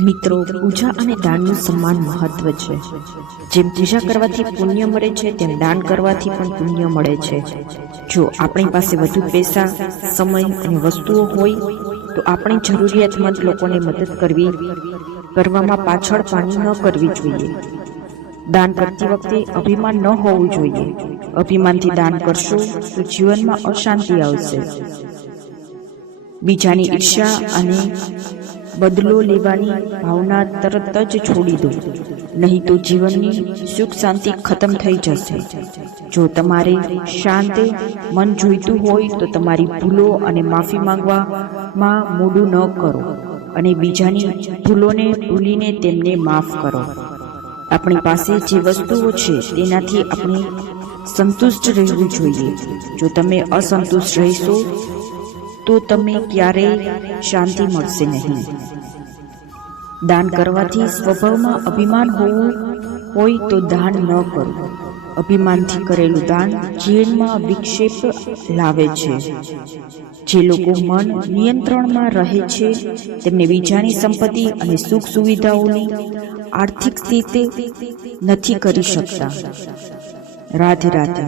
મિત્રો, પૂજા અને દાનનું સમાન મહત્વ છે. જેમ પૂજા કરવાથી પુણ્ય મળે છે, તેમ દાન કરવાથી પણ પુણ્ય મળે છે. જો આપણી પાસે વધુ પૈસા, સમય અને વસ્તુઓ હોય, તો આપણે જરૂરિયાતમંદ લોકોને મદદ કરવી, કરવામાં પાછળ પાણી ન કરવી જોઈએ. દાન કરતી વખતે અભિમાન ન હોવું જોઈએ. અભિમાનથી દાન કરશો, તો જીવનમાં અશાંતિ આવશે. બીજાની ઈર્ષા અને બદલો લેવાની ભાવના તરત જ છોડી દો. નહીં તો જીવનની સુખ શાંતિ ખતમ થઈ જશે. જો તમારે શાંત મન જોઈતું હોય તો તમારી ભૂલો અને માફી માંગવામાં મોડું ન કરો અને બીજાની ભૂલોને ભૂલીને તેમને માફ કરો. આપણી પાસે જે વસ્તુઓ છે તેનાથી આપણે સંતુષ્ટ રહેવું જોઈએ. જો તમે અસંતુષ્ટ રહેશો તો તમે ક્યારેય શાંતિ મળશે નહીં. દાન કરવાથી સ્વભાવમાં અભિમાન હોવું હોય તો દાન ન કરો. અભિમાનથી કરેલું દાન જીવનમાં વિક્ષેપ લાવે છે. જે લોકો મન નિયંત્રણમાં રહે છે, તેમને બીજાની સંપત્તિ અને સુખ સુવિધાઓની આર્થિક સ્થિતિ નથી કરી શકતા. રાધે રાધે.